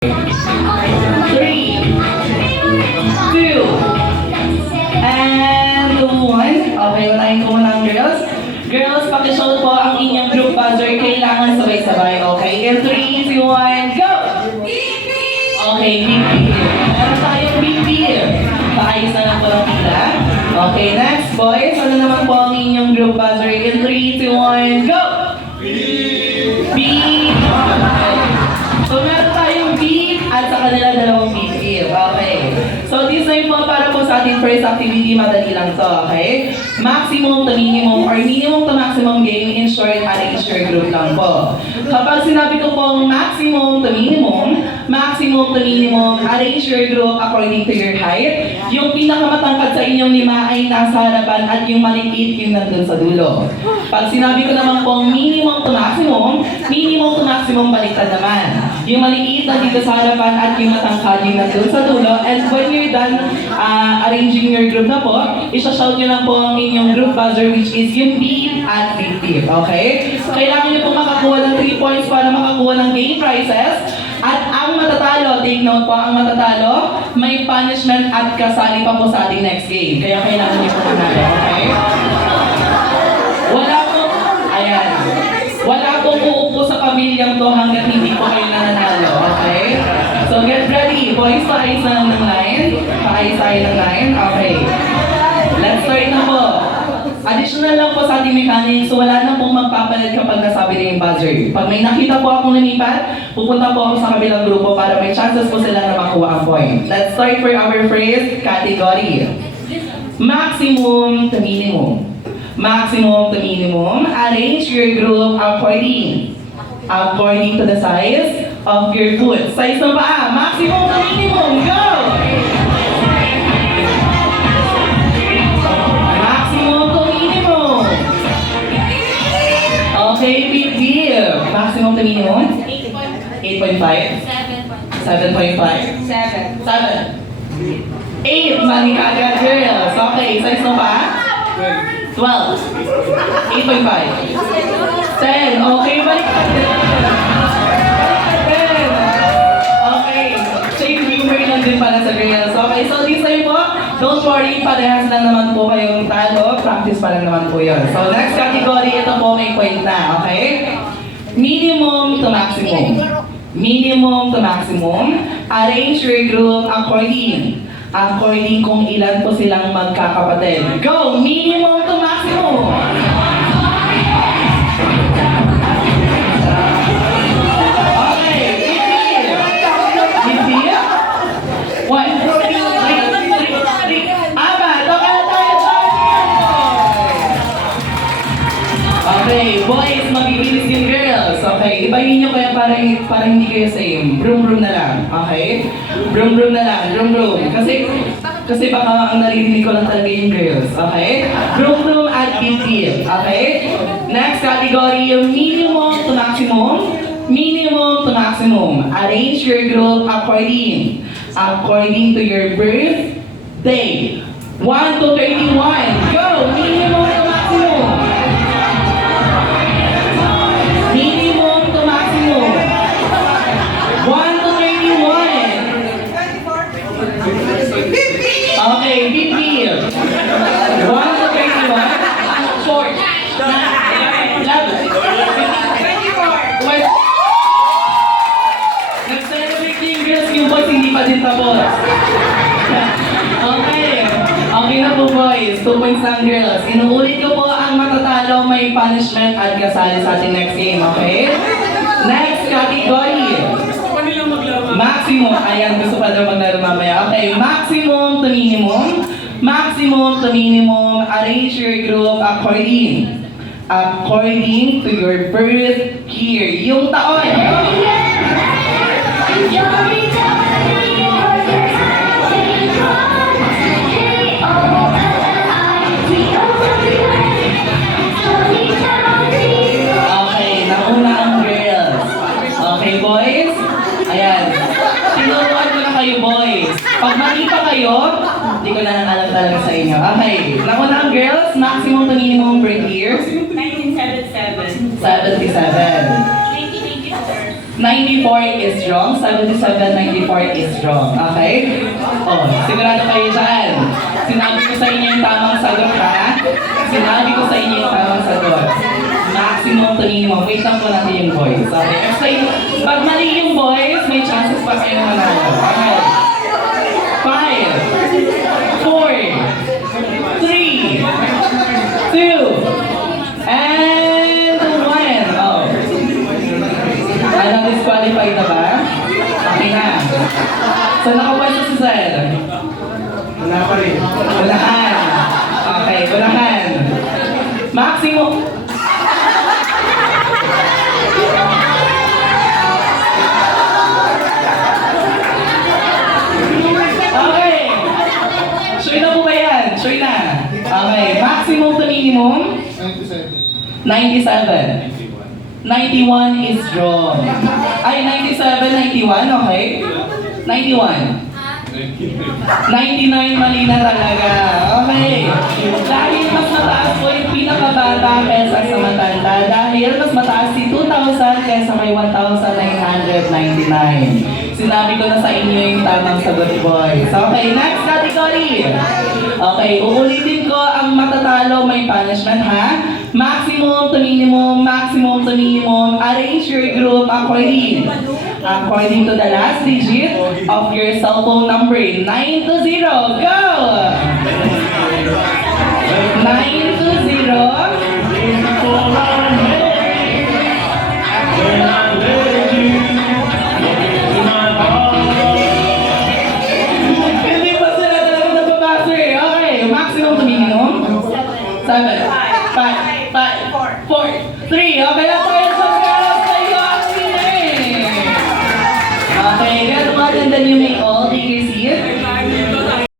Three, two, and one. Okay, unahin ko muna ang girls. Girls, pakishow po ang inyong group buzzer. Kailangan sabay-sabay, okay? In 3, 2, 1, go! Okay, BP. Meron tayong BP. Paayos na lang po ang pila. Okay, next boys. Ano naman po ang inyong group buzzer? In 3, 2, 1, go! Beep! Okay. So meron tayong beep at sa kanila dalawang beep. Okay. So this time po para po sa ating first activity, madali lang to, okay? Maximum to minimum or minimum to maximum game in short arrange your group lang po. Kapag sinabi ko pong maximum to minimum, maximum to minimum, arrange your group according to your height. Yung pinakamatangkad sa inyong lima ay nasa harapan at yung maliit yung nandun sa dulo. Pag sinabi ko naman pong minimum to maximum, minimum to maximum baliktad naman. Yung maliit na dito sa harapan at yung matangkad yung nandun sa dulo. And when you're done uh, arranging your group na po, isa-shout nyo lang po ang inyong group buzzer which is yung beep at beep beep. Okay? Kailangan nyo po makakuha ng 3 points para makakuha ng game prizes. At ang matatalo, take note po, ang matatalo, may punishment at kasali pa po sa ating next game. Kaya kailangan nyo po manalo, okay? Wala po, ayan. Wala po uupo sa pamilyang to hanggat hindi po kayo nananalo, okay? So get ready. Boys, paayos na lang ng line. Paayos tayo ng line. Okay. Let's start na po. Additional lang po sa ating mechanics, so wala na pong magpapalit kapag nasabi na yung buzzer. Pag may nakita po akong nanipat, pupunta po ako sa kabilang grupo para may chances po sila na makuha ang point. Let's start for our first category. Maximum to minimum. Maximum to minimum. Arrange your group according according to the size of your foot. Size ng paa. Maximum to minimum. Go! Minimum? 8.5? 7.5? 7. 7. 8. Mali ka agad, girls. Okay, size ng paa? 12. 8.5. 10. Okay, balik ka. 10. Okay. Same humor lang din pala sa girls. Okay, so this time po, don't worry, parehas lang naman po kayong talo. Practice pa lang naman po yun. So next category, ito po may na, okay? Minimum to maximum. Minimum to maximum. Arrange your group according. According kung ilan po silang magkakapatid. Go! Minimum to maximum! Para, hindi kayo same. Broom broom na lang. Okay? Broom broom na lang. Broom broom. Kasi, kasi baka ang naririnig ko lang talaga yung girls. Okay? Broom broom at BT. Okay? Next category, yung minimum to maximum. Minimum to maximum. Arrange your group according according to your birthday. 1 to 31. Go! Minimum boys. Two points lang girls. Inuulit ko po ang matatalo may punishment at kasali sa ating next game, okay? Next category. Maximum. Ayan, gusto pa daw maglaro mamaya. Okay, maximum to minimum. Maximum to minimum. Arrange your group according according to your birth year. Yung taon. Okay, girls. Maximum to minimum birth years. 1977. 77. 1994. 94 is wrong. 77, 94 is wrong. Okay? Oh, sigurado kayo dyan. Sinabi ko sa inyo yung tamang sagot, ha? Sinabi ko sa inyo yung tamang sagot. Maximum to minimum. Wait lang po natin yung boys. Okay? Kasi pag mali yung boys, may chances pa kayo na manalo. Okay? Five, four, three, two, and one. Oh. Ano, disqualified na ba? Okay na. So, nakapwesto si Sir. Wala pa rin. Walahan. Okay, walahan. Maximum. Okay. Sure na po ba yan? Sure na. Okay. Maximum to minimum? 97. 97. 91 is wrong. Ay, 97, 91, okay? 91. 99 mali na talaga. Okay. Dahil mas mataas po yung pinakabata kesa sa matanda. Dahil mas mataas si 2,000 kesa may 1,999. Sinabi ko na sa inyo yung tamang sagot, boys. Okay, next category. Okay, uulitin ko ang matatalo may punishment, ha? Maximum to minimum, maximum to minimum. Arrange your group according according to the last digit of your cell phone number. 9 to 0. Go! 9 to than you may